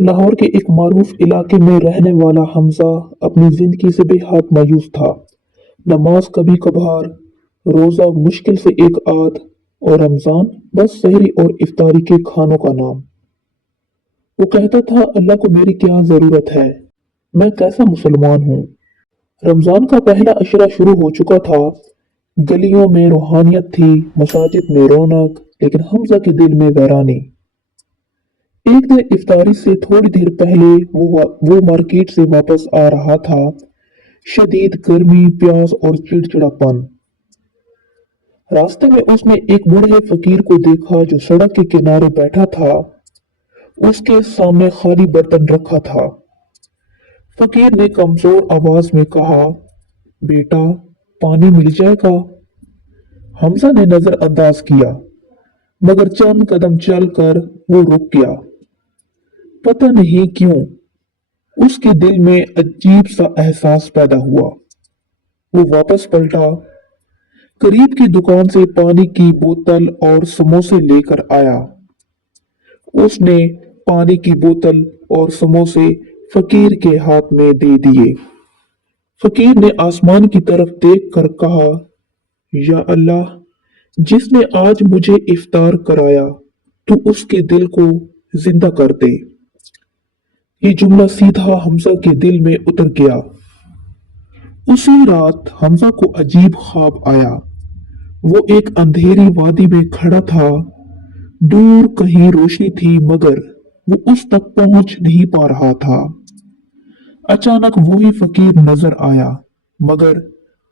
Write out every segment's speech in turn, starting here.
لاہور کے ایک معروف علاقے میں رہنے والا حمزہ اپنی زندگی سے بے حد مایوس تھا۔ نماز کبھی کبھار، روزہ مشکل سے ایک آدھ، اور رمضان بس سحری اور افطاری کے کھانوں کا نام۔ وہ کہتا تھا اللہ کو میری کیا ضرورت ہے، میں کیسا مسلمان ہوں۔ رمضان کا پہلا عشرہ شروع ہو چکا تھا، گلیوں میں روحانیت تھی، مساجد میں رونق، لیکن حمزہ کے دل میں ویرانی۔ ایک دن افطاری سے تھوڑی دیر پہلے وہ مارکیٹ سے واپس آ رہا تھا۔ شدید گرمی، پیاس اور چڑچڑاپن۔ راستے میں اس نے ایک بوڑھے فقیر کو دیکھا جو سڑک کے کنارے بیٹھا تھا۔ اس کے سامنے خالی برتن رکھا تھا۔ فقیر نے کمزور آواز میں کہا، بیٹا پانی مل جائے گا؟ حمزہ نے نظر انداز کیا، مگر چند قدم چل کر وہ رک گیا۔ پتہ نہیں کیوں اس کے دل میں عجیب سا احساس پیدا ہوا۔ وہ واپس پلٹا، قریب کی دکان سے پانی کی بوتل اور سموسے لے کر آیا۔ اس نے پانی کی بوتل اور سموسے فقیر کے ہاتھ میں دے دیے۔ فقیر نے آسمان کی طرف دیکھ کر کہا، یا اللہ، جس نے آج مجھے افطار کرایا تو اس کے دل کو زندہ کر دے۔ یہ جملہ سیدھا حمزہ کے دل میں اتر گیا۔ اسی رات حمزہ کو عجیب خواب آیا۔ وہ ایک اندھیری وادی میں کھڑا تھا۔ دور کہیں روشنی تھی مگر وہ اس تک پہنچ نہیں پا رہا تھا۔ اچانک وہی فقیر نظر آیا، مگر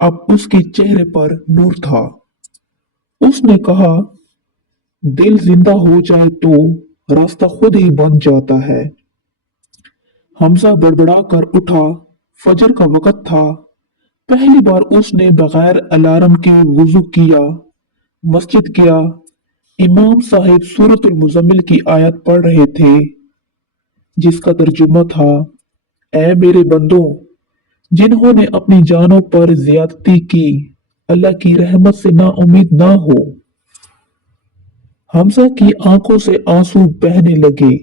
اب اس کے چہرے پر نور تھا۔ اس نے کہا، دل زندہ ہو جائے تو راستہ خود ہی بن جاتا ہے۔ حمزہ بڑبڑا کر اٹھا۔ فجر کا وقت تھا۔ پہلی بار اس نے بغیر الارم کے وضو کیا۔ مسجد گیا۔ امام صاحب سورۃ المزمل کی آیت پڑھ رہے تھے، جس کا ترجمہ تھا، اے میرے بندوں، جنہوں نے اپنی جانوں پر زیادتی کی، اللہ کی رحمت سے نا امید نہ ہو۔ حمزہ کی آنکھوں سے آنسو بہنے لگے۔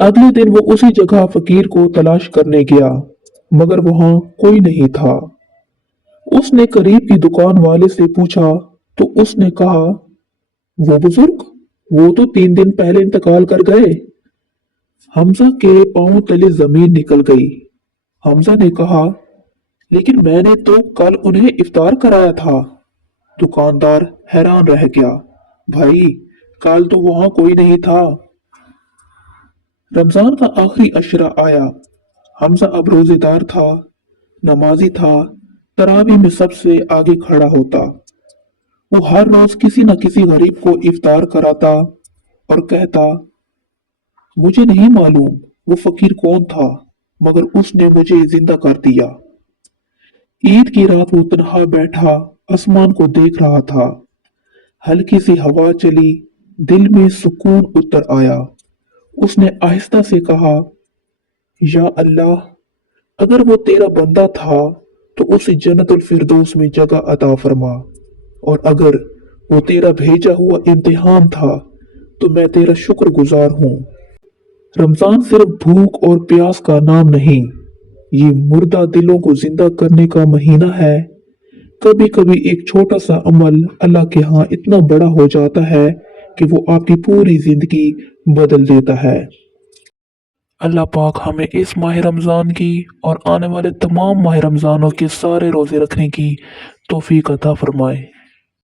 اگلے دن وہ اسی جگہ فقیر کو تلاش کرنے گیا، مگر وہاں کوئی نہیں تھا۔ اس نے قریب کی دکان والے سے پوچھا تو اس نے کہا، وہ بزرگ، وہ تو 3 دن پہلے انتقال کر گئے۔ حمزہ کے پاؤں تلے زمین نکل گئی۔ حمزہ نے کہا، لیکن میں نے تو کل انہیں افطار کرایا تھا۔ دکاندار حیران رہ گیا، بھائی کل تو وہاں کوئی نہیں تھا۔ رمضان کا آخری عشرہ آیا۔ حمزہ اب روزے دار تھا، نمازی تھا، تراویح میں سب سے آگے کھڑا ہوتا۔ وہ ہر روز کسی نہ کسی غریب کو افطار کراتا اور کہتا، مجھے نہیں معلوم وہ فقیر کون تھا، مگر اس نے مجھے زندہ کر دیا۔ عید کی رات وہ تنہا بیٹھا آسمان کو دیکھ رہا تھا۔ ہلکی سی ہوا چلی، دل میں سکون اتر آیا۔ اس نے آہستہ سے کہا، یا اللہ، اگر وہ تیرا بندہ تھا تو اسے جنت الفردوس میں جگہ عطا فرما، اور اگر وہ تیرا بھیجا ہوا امتحان تھا تو میں تیرا شکر گزار ہوں۔ رمضان صرف بھوک اور پیاس کا نام نہیں، یہ مردہ دلوں کو زندہ کرنے کا مہینہ ہے۔ کبھی کبھی ایک چھوٹا سا عمل اللہ کے ہاں اتنا بڑا ہو جاتا ہے کہ وہ آپ کی پوری زندگی بدل دیتا ہے۔ اللہ پاک ہمیں اس ماہ رمضان کی اور آنے والے تمام ماہ رمضانوں کے سارے روزے رکھنے کی توفیق عطا فرمائے۔